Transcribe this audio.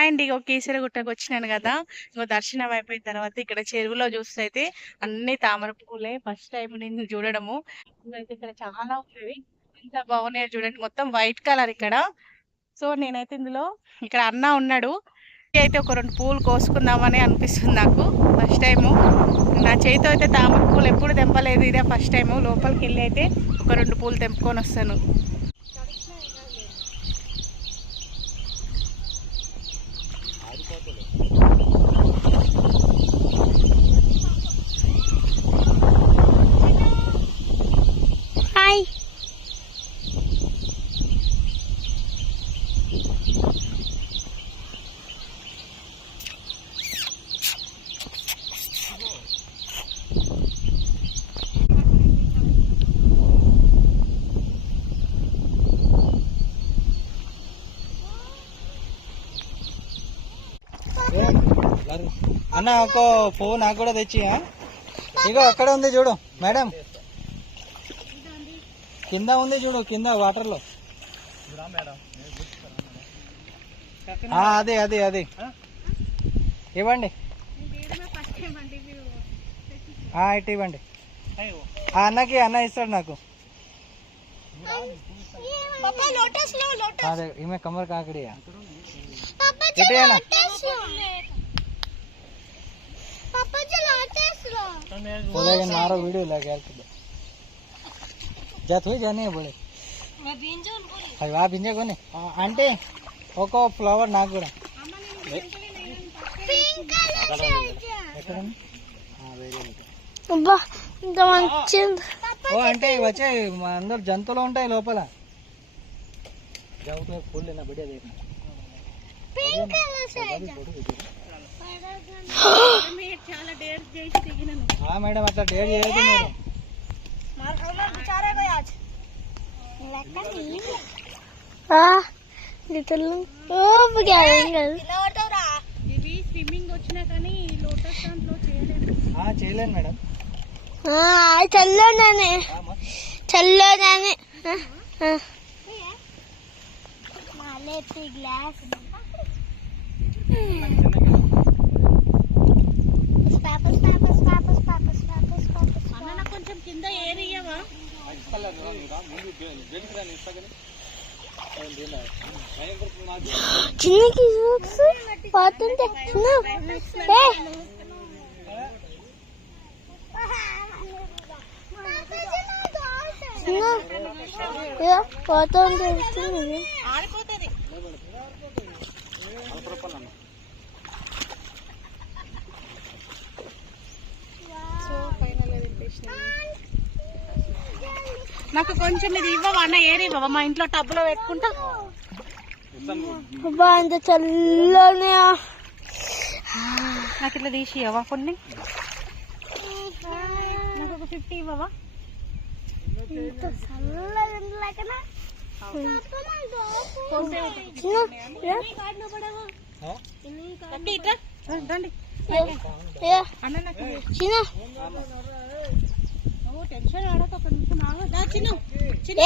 And ఇగో కీసరగుట్టకు వచ్చినాను కదా ఇంకో దర్శనం అయిపోయిన తర్వాత ఇక్కడ చెరువులో చూస్తే అయితే అన్ని తామర పువ్వులే ఫస్ట్ టైం నేను చూడడము. అయితే ఇక్కడ చాలా ఉన్నాయి. ఎంత బాగున్నాయో చూడండి. మొత్తం వైట్ కలర్ ఇక్కడ. సో నేనైతే ఇందులో ఇక్కడ అన్న ఉన్నాడు. అయితే ఒక రెండు పూలు కోసుకుందామని అనిపిస్తుంది నాకు ఫస్ట్ టైము. నా చేతితో అయితే తామర పూలు ఎప్పుడు తెంపలేదు ఇదే ఫస్ట్ టైము. లోపలికి వెళ్ళి అయితే ఒక రెండు పూలు తెంపుకొని వస్తాను. అన్న ఒక ఫోన్ నాకు కూడా తెచ్చి ఆ? ఇగో అక్కడ ఉంది చూడు మేడం. కింద ఉంది చూడు కింద వాటర్లో ఆ, అదే అదే అదే. ఇవ్వండి. ఆ, ఇటు ఇవ్వండి. ఆ అన్నకి అన్న ఇస్తాడు నాకు. పాపా లోటస్లో లోటస్. అదే ఈమె కమర్ కాకడియా. पापा ಹೋದಾಗ ಮಾರೋ ವಿಡಿಯೋ ಇಲ್ಲ ಹೇಳ್ತಿದ್ದೆ ಜಾತ್ ಜಾನೆ ಬಳಿ? అవి ఆ పింజ కొని అంటే ఒక ఫ్లవర్ నాకు కూడా ఓ అంటే వచ్చాయి అందరు జంతువులు ఉంటాయి లోపల జంతువు దేఖనా పింక్ కలర్ చాలా డేర్ చేసి దిగినాను ఆ మేడం అట్లా డేర్ చేయదు మీరు बेचारे को आज हाँ लिटिल ओ क्या ఇవి స్విమ్మింగ్ వచ్చినా కానీ లోటస్ దాంట్లో చేయలేదు ఆ చేయలేను మేడం हाँ चलो नाने ఆ, మ- चलो नाने माले చిన్నకి చూసు పోతుంటే చిన్న చిన్న చిన్నది ఆడిపోతుంది సో ఫైనల్ నాకు కొంచెం ఇది ఇవ్వవా అన్న? ఏరి ఇవ్వవా? మా ఇంట్లో టబ్బులో పెట్టుకుంటా. అంత చల్లనే నాకు ఇట్లా తీసి ఇవ్వవా కొన్ని? నాకు ఒక ఫిఫ్టీ ఇవ్వవా? రండి? అన్న నాకు టెన్షన్ ఆడక చిన్న